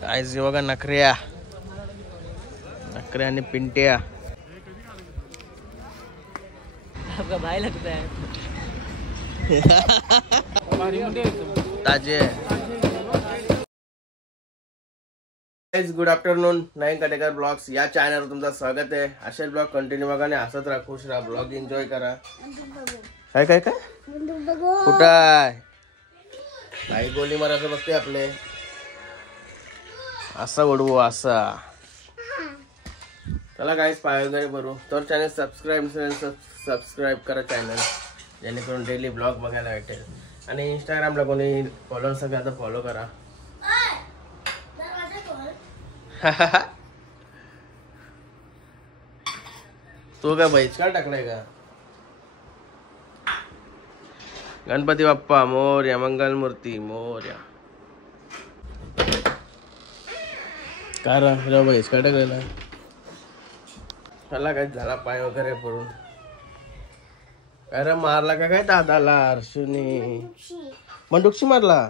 Guys बघा नखऱ्या आणि पिंट्या आपका भाई लगता है ताजे good afternoon nine Katekar blogs या चॅनलवर तुमचं स्वागत आहे. असे ब्लॉग कंटिन्यू बघा आणि हसत राहा, खुश राहा, ब्लॉग एन्जॉय करा. काय काय काय कुठं आहे काही गोली मारायचं बघते आपले असा उडवू असा. चला गाईस पाय वगैरे भरू तर चॅनल सबस्क्राईब करा चॅनल, जेणेकरून डेली ब्लॉग बघायला भेटेल. आणि इंस्टाग्रामला कोणी फॉलो नसेल आता फॉलो करा. तो काय बहिष्कार टाकलाय का? गणपती बाप्पा मोरया, मंगल मूर्ती मोरया. काय रा बहिष्कार टाकलेला? चला काय झाला पाय वगैरे पडून. काय रे मारला का काय दादाला अर्शुनी? बंदुकशी मारला?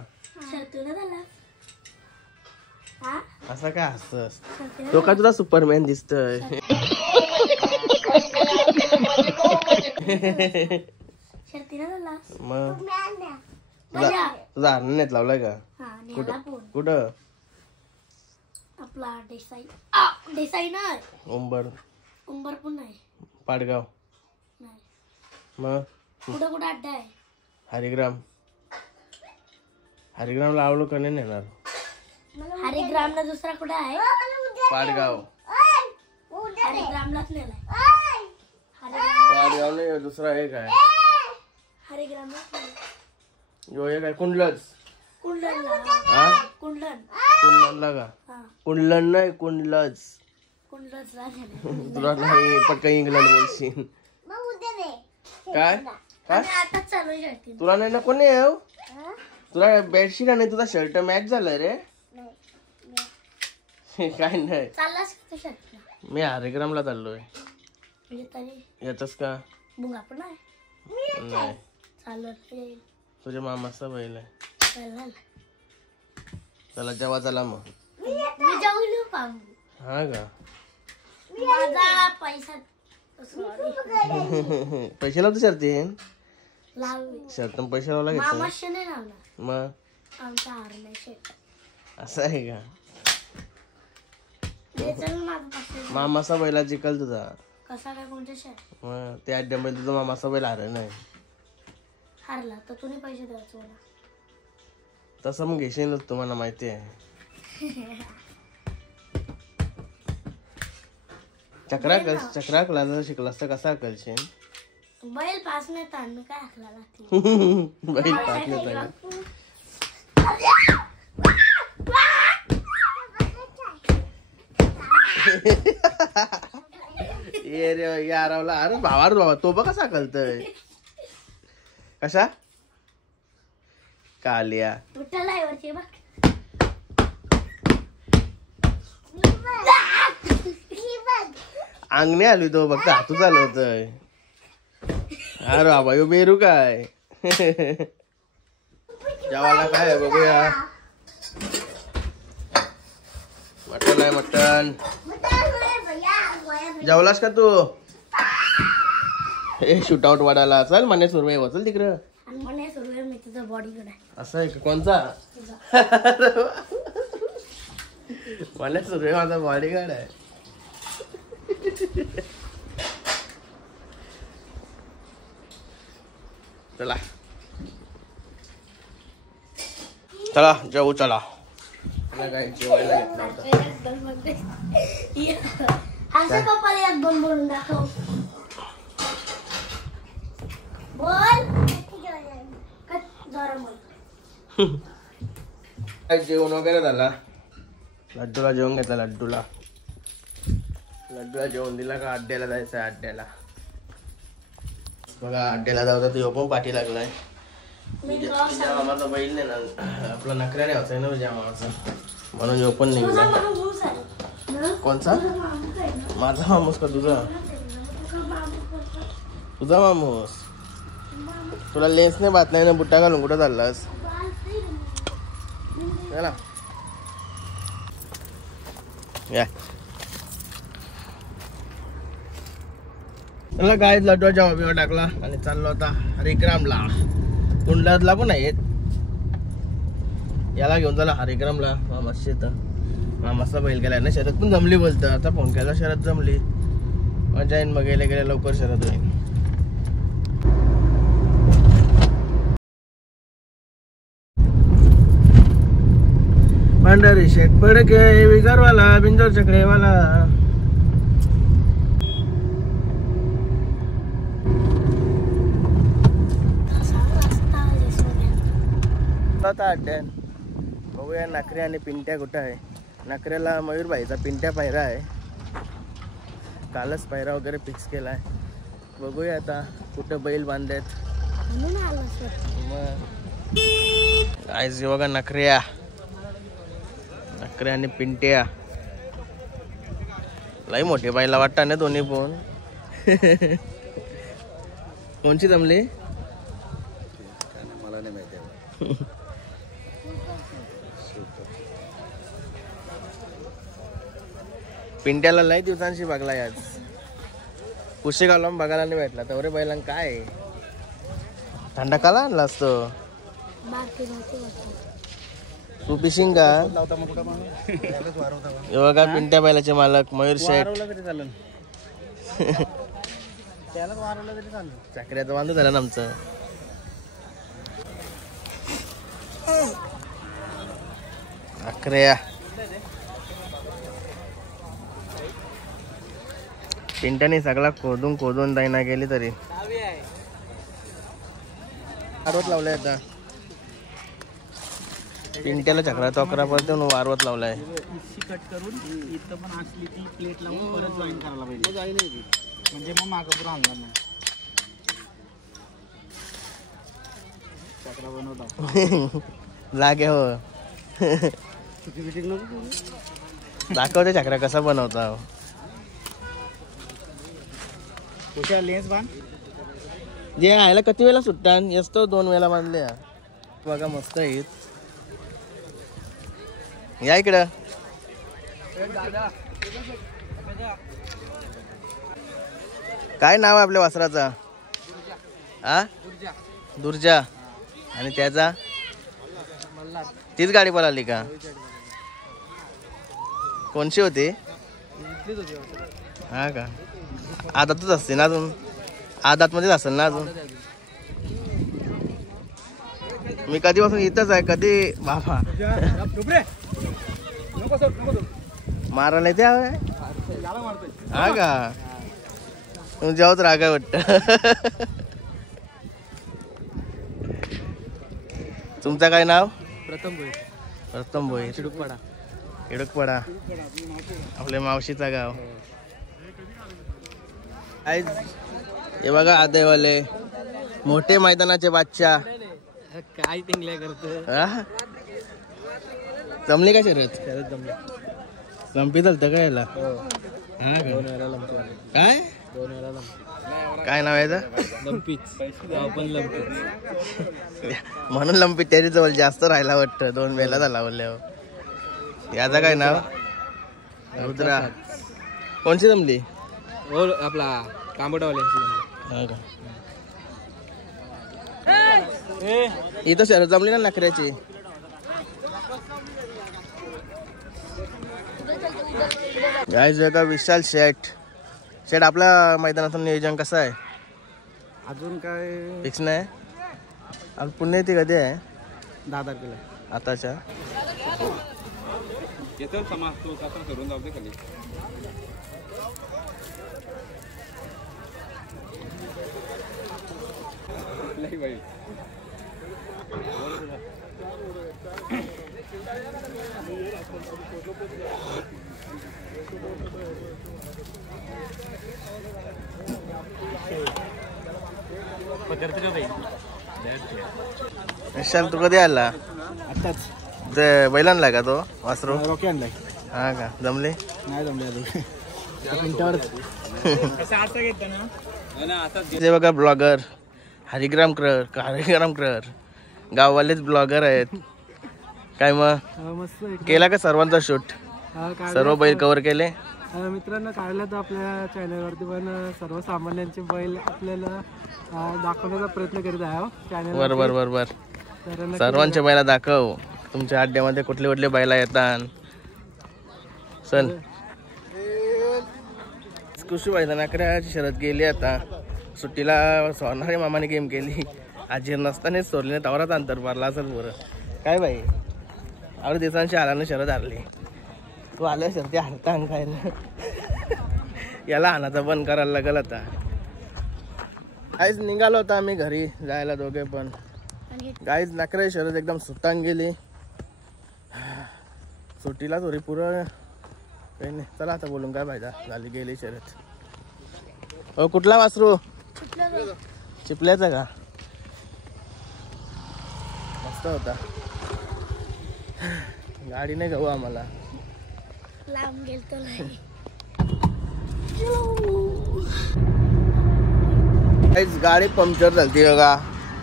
असा काय हसतस? तो का तुझा सुपरमॅन दिसतोय? मग तुझा हरण्यात लावलाय का? कुठं? आपला देसाई नाही, उंबर पण नाही, पाडगाव नाही. मग कुठं कुठं अड्डा आहे? हरिग्रामला आवडलो का नाही नेणार? हरिग्रामला दुसरा कुठं आहे? पाडगाव. हरिग्रामलाच नेलाय. पाडगाव नाही दुसरा एक आहे. हरिग्रामला यो एक आहे कुंडलच. कुंडलला हा कुंडलला का? हा कुंडलन नाही कुंडलच. कुंडलला तुला नाही पटकन इंग्लंड बोलशील. काय काय आताच चालू आहे. तुला नाही ना कोणी येऊ? तुला बेडशीट आणि तुझा शर्ट मॅच झालाय रे. काय नाही चाललास का शर्ट? मी हरिग्रामला चाललोय. म्हणजे तरी येतस का? बुंगा पण आहे नाही चालत येईल. तुझ्या मामाचा बैल आहे. चला चला जेव्हा चला मग. मी जाऊ पाहू. हा का? माझा पैसा पैसे लावतो शर्ट लावू. शर्ट पैसे लावला घेतो. मामाशी नाही लावणार, मग आमचा हार नाही शेट. असं आहे का? मामाचा मामाचा बैला जिकल तुझा. कसा काय कोणत्या शेट? मग त्या अड्ड्यामध्ये तुझा मामाचा बैल हार नाही. हारला तर तुम्ही पैसे द्यायचे मला. तसं मग घेशील तुम्हाला माहिती आहे. चक्रा क्लास शिकलास तर कसा करशील? बैल पास नाही ताण मी काय हाकला लागते. बैल पास नाही ताण. ये रे यारावला. अरे बाबा तो बघ कसा कळतय. कशा कालिया वरची बघ. अंगणे आली तो बघ हातू चालू होतय. अरे बाबा यो बेरू काय? जेवायला काय आहे बघूया. मटन आहे मटन. जेवलास का तू? हे शूटआउट वाढायला चल मने सुरवे वचल तिकडं. मी तुझा बॉडीगार्ड आहे. असं आहे का? कोणचा? मने सुरवे माझा बॉडीगार्ड आहे. चला चला जेवू. चला काय जेवायला असं पप्पाला एक दोन बोलून दाखव. बोल जेवण वगैरे झाला. लड्डूला जेवण घेतला. लड्डूला जेवण दिला का अड्ड्याला जायचं. अड्ड्याला बघा अड्ड्याला जाऊ तो पण पाठी लागलाय. तुझ्या मामाचा बैल नाही ना आपला नखऱ्या नाही होता ना तुझ्या मामाचा, म्हणून यो पण निघला. कोणचा? माझा मामूस का तुझा? तुझा मामूस. तुला लेन्स नाही बात नाही ना बुट्टा घालून कुठं चाललास? चला या चला काय लटवाच्या हॉबीवर टाकला आणि चाललो होता हरिग्रामला. कुंडलातला पण आहेत, याला घेऊन चला हरिग्रामला. मस्त मस्त बैल गेलाय ना, शरद पण जमली बोलतं. आता फोन केला शरद जमली, मजा येईन. मग गेले गेले लवकर शरद होईल. भंडारी शेठ पडके विगरवाला बिंजोर चकरेवाला. अड्ड्यान बघूया नखरे आणि पिंट्या कुठं आहे. नखऱ्याला मयूरबाईचा पिंट्या पायरा आहे, कालच पायरा वगैरे फिक्स केलाय. बघूया आता कुठं बैल बांधलेत. मग आयज बघा नखऱ्या आणि पिंट्या लई मोठे बाईला वाटतं ना दोन्ही पण. कोणची जमली मला नाही माहिती. पिंट्याला लई दिवसांशी बघला आज. पुशे घालून बघायला नाही भेटला. तर बैलांना काय थंडा काला आणला असतो. तू पिशिंग का बघा. पिंट्या बैलाचे मालक मयूर शेठ. चाकऱ्याचं बांधू झालं ना आमचं. अकऱ्या पिंट्याने सगळा खोदून दायना गेली तरी वारवत लावलाय. आता पिंट्याला चक्रा चक्रा पडते वारवत लावलाय. कट करून इथं पण असली ती प्लेट लावून परत जॉईन करायला पाहिजे, म्हणजे मग मागं पुढं आणणार नाही. चक्रा बनवता लागे हो. दाखवते चक्रा कसा बनवता. कुठे लेन्स बांध जे आयला किती वेळा सुट्टा येतो. 2 वेळा बांधले बघा. मस्त आहेत. या इकडं. काय नाव आहे आपल्या वासराचा. आ दुर्जा. आणि त्याचा तीच गाडी पळाली का. कोणची होती. हा का. आदातच असते ना अजून. आदात मध्येच असेल ना अजून. मी कधीपासून इथंच आहे. कधी बाबा मारायला येते हा का. जेव्हाच राग आहे वाटत. तुमचं काय नाव. प्रथम भोईर. इडुकपाडा आपल्या मावशीचा गाव. हे बघा आदेवाले मोठे मैदानाचे बादशाह. काय तिंगल्या करतो. जमली का शर्यत. संपी चालतं का याला. हा काय काय नाव आहे म्हणून लंपी. त्याची जवळ जास्त राहायला वाटतं. 2 वेळा झाला बोलल्यावर. याचा काय नाव रुद्रा. कोणची जमली. आपला तांबडवाले. इथं शर्यत जमली ना नखऱ्याची. गाईज का विशाल शेठ. आपल्या मैदानाचं नियोजन कसं आहे. अजून काय फिक्स नाही. आज पुणे ती कधी आहे. 10 तारखेला आताच्या. विशाल तू कधी आला. आताच ते बैलांना का तो वासरू. रॉकी आणलाय. हा का. जमले नाही जमले. ते बघा ब्लॉगर हरिग्राम कर गाववालेच ब्लॉगर आहेत. काय मग मस्त केला का सर्वांचा शूट? सर्व बैल कव्हर केले मित्रांनो काढलं तर आपल्या चॅनलवरती पण सर्वसामान्यांचे बैल आपल्याला दाखवण्याचा प्रयत्न करीत आहे चॅनल. बरोबर बरोबर. तर सर्वांचे बैला दाखव. तुमच्या अड्ड्यामध्ये कुठले कुठले बैला येतात. चल कुशी व्हायचा नाकऱ्याची शरद गेली आता सुट्टीला. सोनारी मामाने गेम केली. आजीर नसतानाच सोडले तवराच अंतर मारला असेल बरं. काय बाई आवड दिवसांची आला ना शरद हारली. तू आल्या शरती हारता अंगायला. याला हाणाचा बंद करायला लागल आता. काहीच निघालो होता आम्ही घरी जायला दोघे पण. गाईज नाकऱ्या शरद एकदम सुतान गेली. सुट्टीला थोडी पुरं काही नाही. चला आता बोलून काय फायदा. झाली गेली शरद. हो कुठला वासरू? चिपल्याचा का? मस्त होता. गाडी नाही घेऊ आम्हाला. लांब गेलतो गाडी पंक्चर झाली बघा.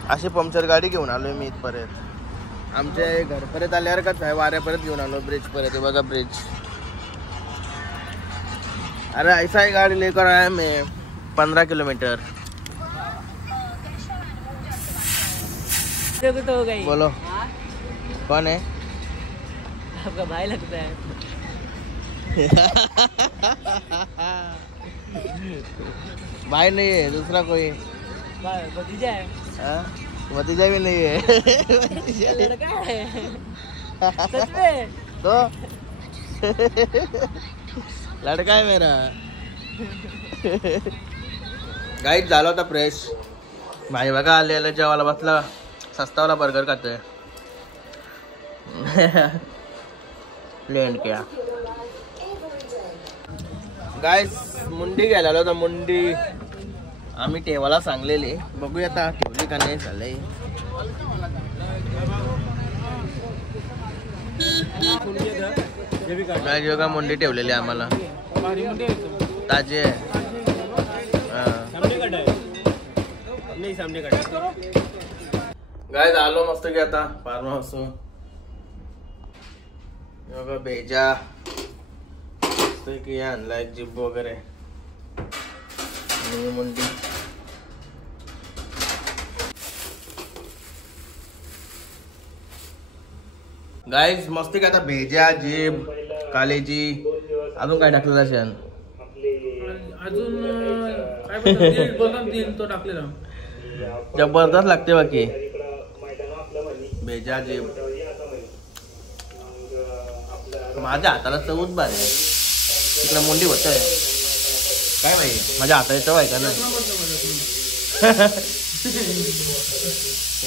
अशी पंक्चर गाडी घेऊन आलोय मी इथपर्यंत. आमच्या घरपर्यंत आल्यावर का वाऱ्यापर्यंत घेऊन आलो. ब्रिज पर्यंत बघा ब्रिज. अरे ऐसा ही गाड़ी लेकर आया मैं 15 किलोमीटर. तो हो गई. बोलो कौन है? आपका भाई लगता है. भाई नहीं है दूसरा कोई. भतीजा है. भतीजा भी नहीं है. लड़का है. सच में तो लड़का है मेरा. गाईड झाला होता फ्रेश. भाई बघा आलेला जेवायला बसला. सस्तावाला बर्गर खातोय. प्लेन क्या गाईस मुंडी घ्यायला आलो होता. मुंडी आम्ही ठेवायला सांगलेली. बघूया आता ठेवली का नाही. चाललंय बघा मुंडी ठेवलेली आम्हाला. ताजे गाय आलो मस्त की आता फार्म हाऊस. बघा भेजा मस्त की आणलाय जिब वगैरे. मुंडी गाईज मस्ती का आता भेजा जीब कालेजी अजून काय टाकलेलं असेल. अजून काय बोलतात तो टाकलेला. जबरदस्त लागते बाकी. भेजा जीब माझ्या हाताला चवच भारी. तिकडे मुंडी होतय काय माहिती. माझ्या हाताला चव आहे का नाही.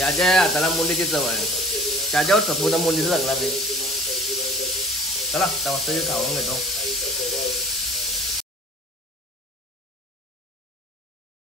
याच्या हाताला मुंडीची चव आहे. त्याच्यावर संपूर्ण मुंडीचं लागला नाही. चला वाजता खाऊन घेतो.